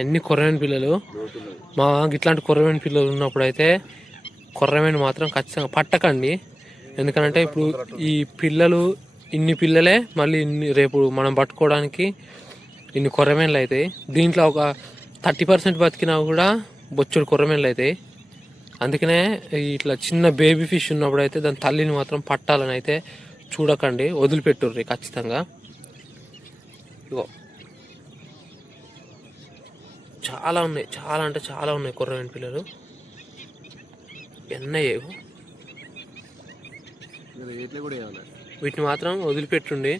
ఎన్ని కొర్రమైన పిల్లలు? మా ఇట్లాంటి కొర్రమైన పిల్లలు ఉన్నప్పుడు అయితే కొర్రమైన మాత్రం ఖచ్చితంగా పట్టకండి. ఎందుకంటే ఇప్పుడు ఈ పిల్లలు ఇన్ని పిల్లలే మళ్ళీ ఇన్ని రేపు మనం పట్టుకోవడానికి ఇన్ని కొర్రమేన్లు అవుతాయి దీంట్లో ఒక థర్టీ పర్సెంట్ బతికినా కూడా బొచ్చుడు కొర్రమేన్లు అవుతాయి అందుకనే ఇట్లా చిన్న బేబీ ఫిష్ ఉన్నప్పుడు అయితే దాని తల్లిని మాత్రం పట్టాలని అయితే చూడకండి. వదిలిపెట్టుర్రి ఖచ్చితంగా. ఇగో. చాలా ఉన్నాయి. చాలా అంటే చాలా ఉన్నాయి కొర్రమైన పిల్లలు. ఎన్నయ్యే వీటిని మాత్రం వదిలిపెట్టుండి.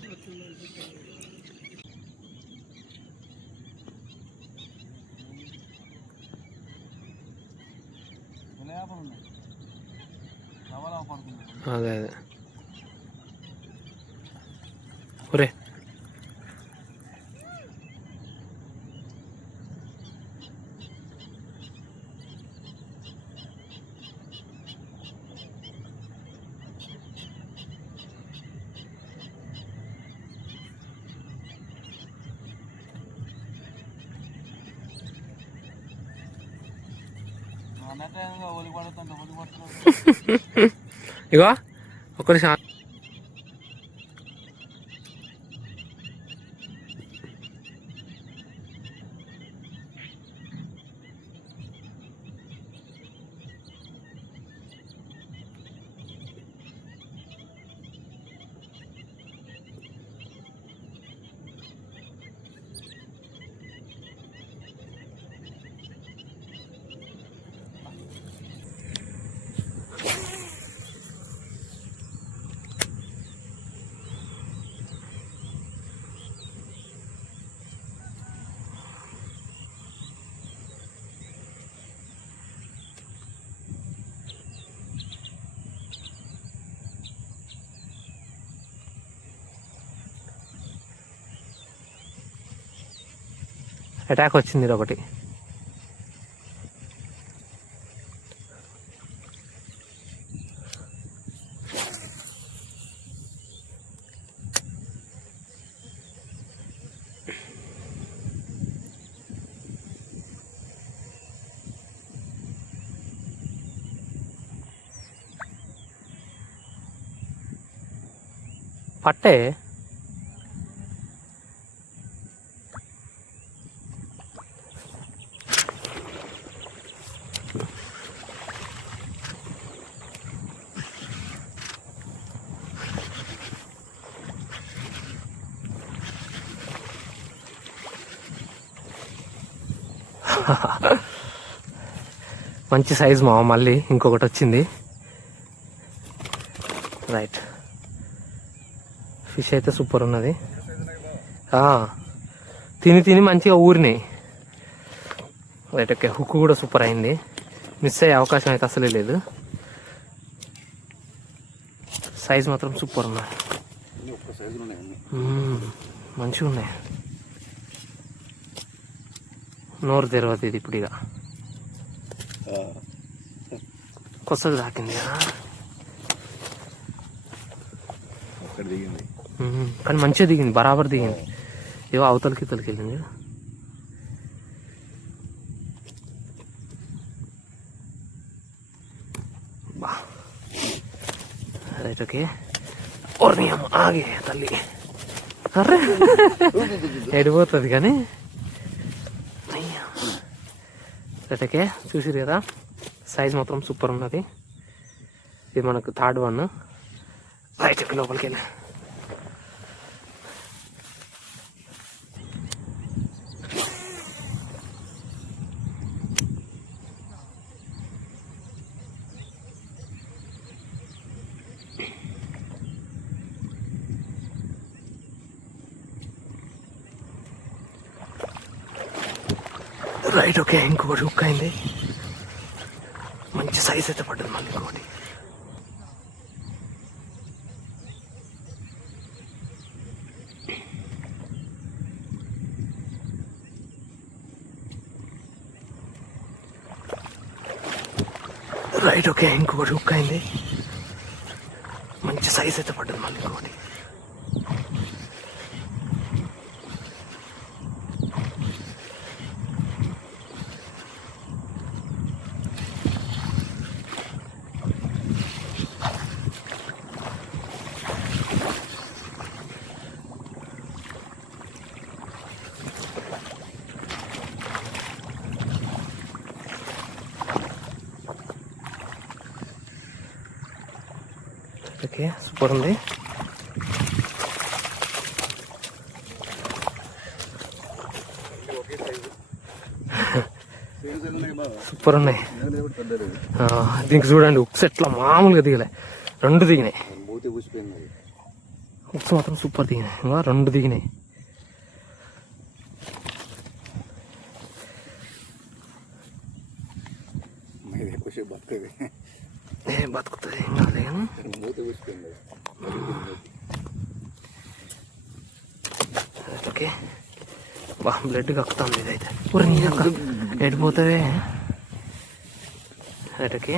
అదే అదే. ఇగో ఒకరి అటాక్ వచ్చింది ఇది ఒకటి. పట్టే మంచి సైజ్ మా మళ్ళీ ఇంకొకటి వచ్చింది. రైట్. ఫిష్ అయితే సూపర్ ఉన్నది. తిని తిని మంచిగా ఊరినాయి రైట్ ఓకే హుక్ కూడా సూపర్ అయింది. మిస్ అయ్యే అవకాశం అయితే అసలే లేదు. సైజ్ మాత్రం సూపర్ ఉన్నాయి. మంచిగా ఉన్నాయి. నోరు తెరవదు ఇది ఇప్పుడు ఇక కొత్తది అక్కడ దిగింది. కానీ మంచిగా దిగింది బరాబర్ దిగింది. ఏవో అవతలకి ఇతలకి వెళ్ళింది. బా. Right okay. ఓర్ని అమ్మ ఆగే తల్లి. అర్రే. ఎడిపోతుంది కానీ. రైట్ చూసిరు కదా? సైజ్ మాత్రం సూపర్ ఉన్నది. ఇది మనకు థర్డ్ వన్ రైట్ లోపలికి వెళ్ళి రైట్ ఓకే ఇంకొకటి హుక్ అయింది. మంచి సైజ్ అయితే పడ్డది మళ్ళీ ఇంకోటి. రైట్ ఓకే ఇంకొకటి హుక్ అయింది. మంచి సైజ్ అయితే పడ్డది మళ్ళీ ఇంకోటి. ఓకే సూపర్ ఉంది. సూపర్ ఉన్నాయి. దీనికి చూడండి ఉక్స్ ఎట్లా మామూలుగా దిగలే. రెండు దిగినాయి. ఉక్స్ మాత్రం సూపర్ దిగినాయి. ఇంకా రెండు దిగినాయి. బతుకుతుంది. Hm? ఓకే బా బ్లడ్ కక్కుతుంది ఇదైతే. ఊరి ఎడిపోతుంది right okay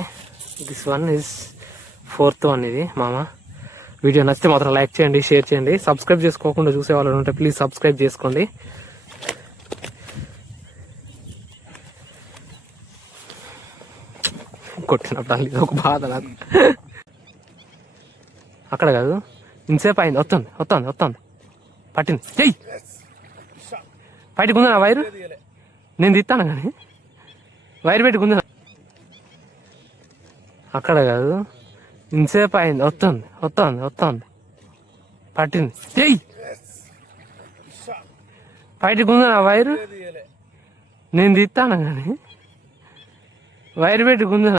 this one is fourth one ఇది మామ. వీడియో నచ్చితే మాత్రం లైక్ చేయండి షేర్ చేయండి. సబ్స్క్రైబ్ చేసుకోకుండా చూసే వాళ్ళు ఉంటే ప్లీజ్ సబ్స్క్రైబ్ చేసుకోండి. కొట్టినప్పుడు ఇది ఒక బాధ నాకు. అక్కడ కాదు. ఇంతసేపు అయింది. వస్తుంది వస్తుంది వస్తుంది. పట్టింది. చెయ్యి. బయటకు ఉందా వైరు? నేను తిత్తాను కానీ? వైర్ పెట్టుకుందా అక్కడ కాదు. ఇంతసేపు అయింది. వస్తుంది వస్తుంది వస్తుంది. పట్టింది. చెయ్యి. బయటకు ఉందా వైరు? నేను తిత్తాను కానీ? వైర్ పెట్టుకుందా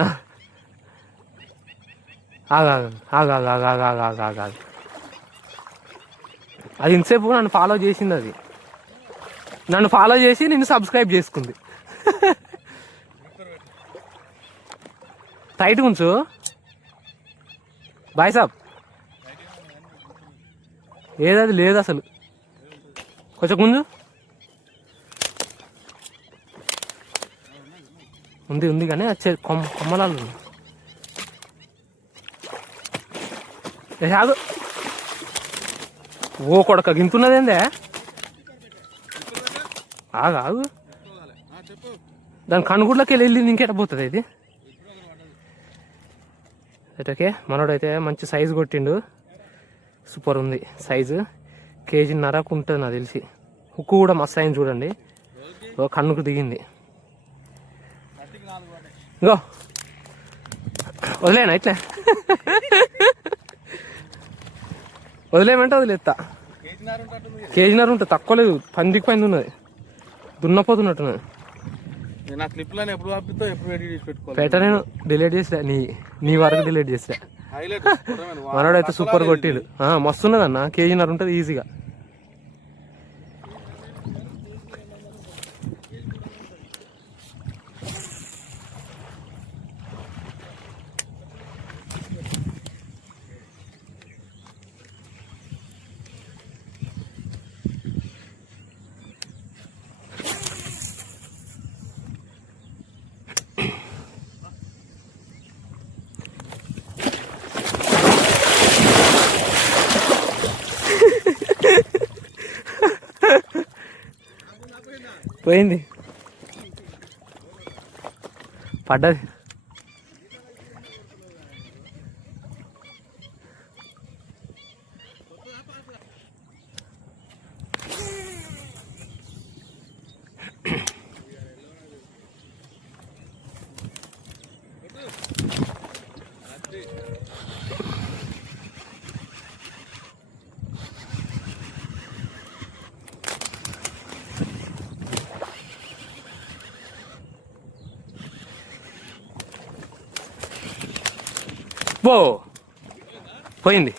ఆగాగు ఆగాగు ఆగాగు ఆగాగు ఆగాగు అది ఇంతసేపు నన్ను ఫాలో చేసింది అది నన్ను ఫాలో చేసి నిన్ను సబ్స్క్రైబ్ చేసుకుంది టైట్ ఉంచు బాయ్ సాబ్ ఏదది లేదు అసలు కొంచెం ముందు ఉంది ఉంది కానీ కొమ్మ కొమ్మలాలు ఉన్నాయి ఏ ఓ కొడక గింతున్నదేందే? ఆగు ఆగు. దాని కనుగుడ్లకి వెళ్ళి వెళ్ళింది ఇంకెట పోతుంది ఇది? ఓకే మనోడైతే మంచి సైజు కొట్టిండు. సూపర్ ఉంది సైజు. కేజీన్నరకు ఉంటుంది నాకు తెలిసి. ఉక్కు కూడా మస్తు అయింది చూడండి. ఓ కన్నుకు దిగింది. ఇంకో. వదిలేనా ఇట్లా? వదిలేయమంటే వదిలేస్తా కేజీన్నర ఉంటుంది తక్కువ లేదు. పందికి పైన ఉన్నది. దున్నపోతున్నట్టున్నది. నేను ఆ క్లిప్లను ఎప్పుడు పంపిస్తావు ఎప్పుడు ఎడిట్ చేసి పెట్టుకోవాలి? పేట నేను డిలీట్ చేసా నీ నీ వరకు డిలీట్ చేసా మనోడైతే సూపర్ కొట్టిడు. ఆ, మస్తు ఉన్నదన్న. కేజీన్నర ఉంటుంది ఈజీగా పోయింది. పడ్డది. పో. పోయింది.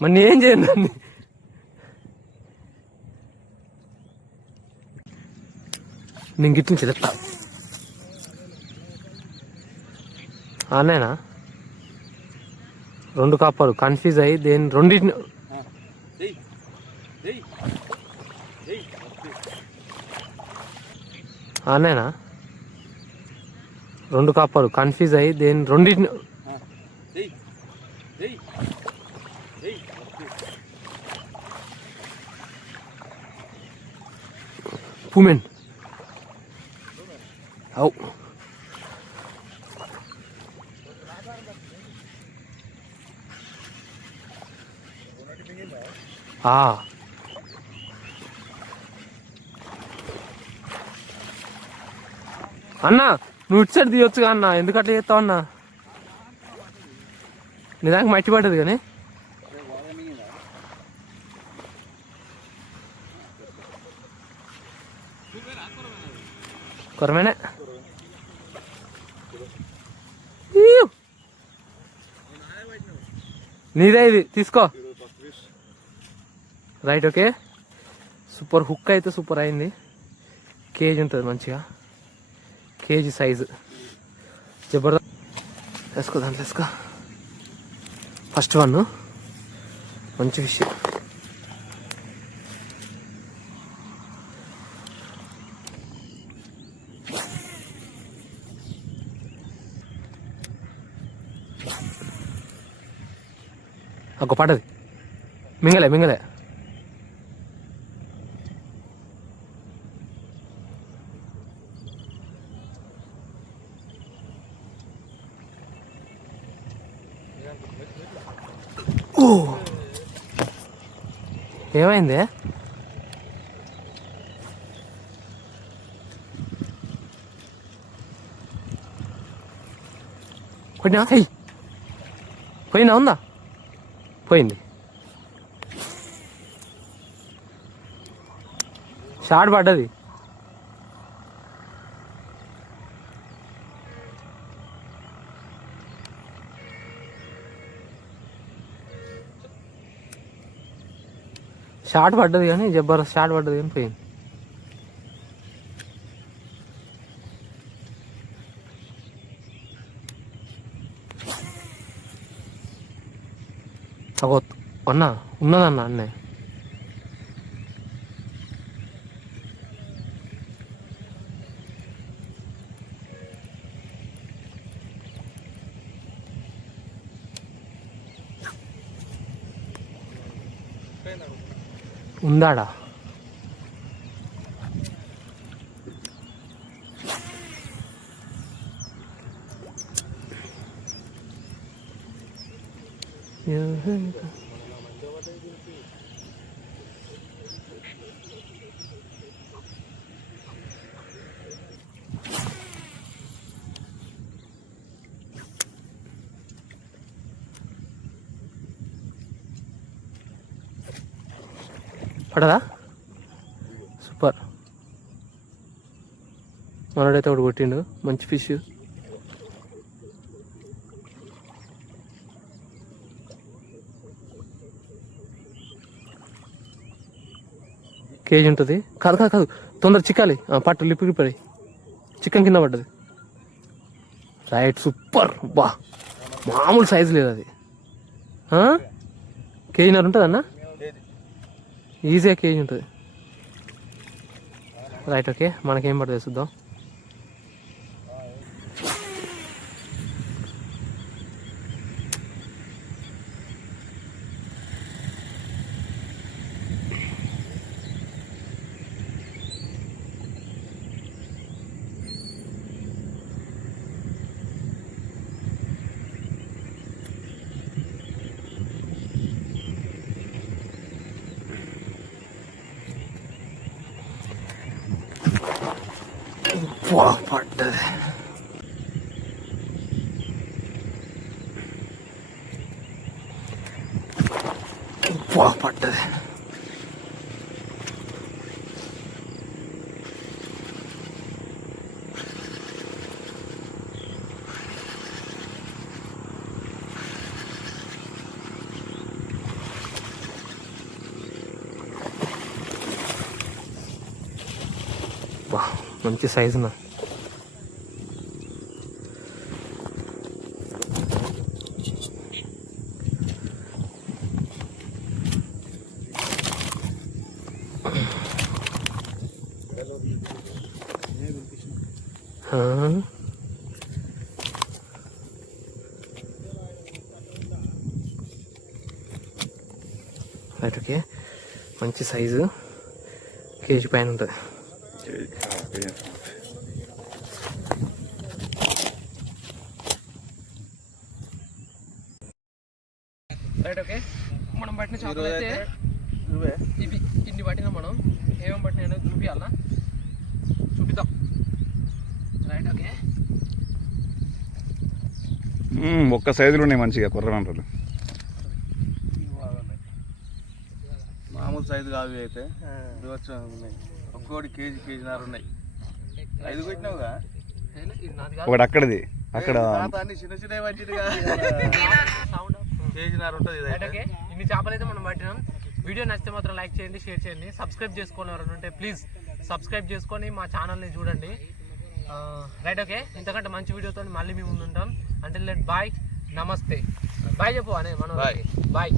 మన ఏం చేయండి దాన్ని నేను గిట్ చెప్తా తెస్తా రెండు కాపాలు కన్ఫ్యూజ్ అయ్యి దేని రెండింటిని అన్నేనా రెండు కాపరు కన్ఫ్యూజ్ అయ్యి దేని రెండింటిని ఉమెన్ అవు ఆ అన్నా నువ్వు ఇటు సైడ్ తీయొచ్చు అన్న. ఎందుకు అట్లా చేస్తావు అన్న? నిజానికి మట్టి పడ్డది కానీ. కొరమేనే. నీదే ఇది. తీసుకో. Right okay. సూపర్ హుక్ అయితే సూపర్ అయింది. కేజీ ఉంటుంది మంచిగా. KG size. జబర్దస్త్. వేసుకో దాంట్లో వేసుకో. First one. మంచి ఫిష్. ఒక పడది మింగలే మింగలే. ఏమైంది? కొట్టినా? హెయ్ పోయిందా ఉందా? పోయింది. షార్ట్ పడ్డది. షార్ట్ పడ్డది కానీ జబర్దస్త్ షార్ట్ పడ్డది కానీ పోయింది అగో అన్నా ఉన్నదన్న అన్నే ఉందాడా పడదా? సూపర్. మనడైతే ఒకటి కొట్టిండు. మంచి ఫిష్. కేజీ ఉంటుంది. కాదు కాదు కాదు. తొందర చిక్కాలి. పట్టు లిప్పు పడి. చికెన్ కింద పడ్డది. Right super. బా. మామూలు సైజు లేదు అది. కేజీ కేజీన్నర ఉంటుంది ఈజీగా కేజీ ఉంటుంది. రైట్ ఓకే మనకేం పడుతుంది చూద్దాం. Well. మంచి సైజు నా ఆ. రైట్ ఓకే మంచి సైజు కేజీ పైన ఉంటుంది రైట్ ఓకే మనం పట్టిన చేపలు అయితే ఇవి ఇన్ని పట్టినా మనం. ఏమేమి పట్టినా చూపించాలా చూపిద్దాం. రైట్ ఓకే ఒక్క సైజులు ఉన్నాయి మంచిగా బాగున్నాయి మామూలు సైజు కావి అయితే. వచ్చి ఉన్నాయి. ఒక్కోటి కేజీ కేజీన్నర ఉన్నాయి. ఒకటి అక్కడిది. అక్కడ చిన్న చిన్న ఇన్ని చేపలు అయితే మనం పట్టినాం. వీడియో నచ్చితే మాత్రం లైక్ చేయండి షేర్ చేయండి. సబ్స్క్రైబ్ చేసుకొని ఎవరైనా ఉంటే ప్లీజ్ సబ్స్క్రైబ్ చేసుకొని మా ఛానల్ని చూడండి. Right okay. ఇంతకంటే మంచి వీడియోతో మళ్ళీ మేము ముందుంటాం అంటే లెట్ బాయ్ నమస్తే. బాయ్ చెప్పు అనే మనం Bye. బాయ్